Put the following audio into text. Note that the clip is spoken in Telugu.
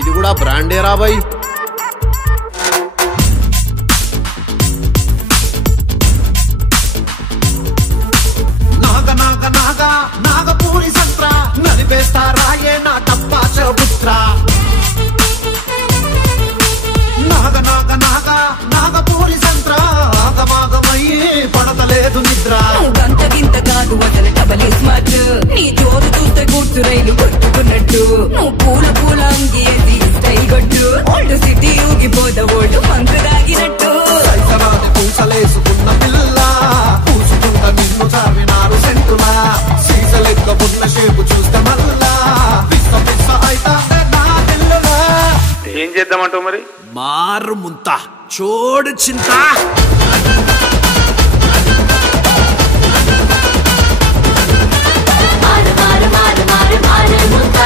ఇది కూడా బ్రాండే రాబాయ్. నాగ నాగ నాగ నాగపూరి సంత్ర నలిపేస్తారాయే నా టప్పాచ పుత్ర. నాగ నాగ నాగ నాగపూరి సంత్ర ఆగమాగమయ్యే పడతలేదు నిద్ర. గంట గింత కాదు వదల డబల్ స్మార్ట్ నీ జోరు చూస్తే కూర్చు రైలు కొట్టుకున్నట్టు. నువ్వు పూల పూల అంగేసి స్టైల్ కొట్టు ఓల్డ్ సిటీ ఊగిపోద ఓల్డ్ పంకు దాగినట్టు. సైతరాని పూసలేసుకున్న పిల్ల పూసుకుంట నిన్ను చావినారు సెంటులా. సీసలెక్క ఉన్న షేపు చూస్తే మల్లా పిస్స పిస్స అయితా నా పిల్లలా. ఏం చేద్దామంటావు మరి? మారు ముంత చోడు చింత. మారు మారు మారు మారు మారు ముంత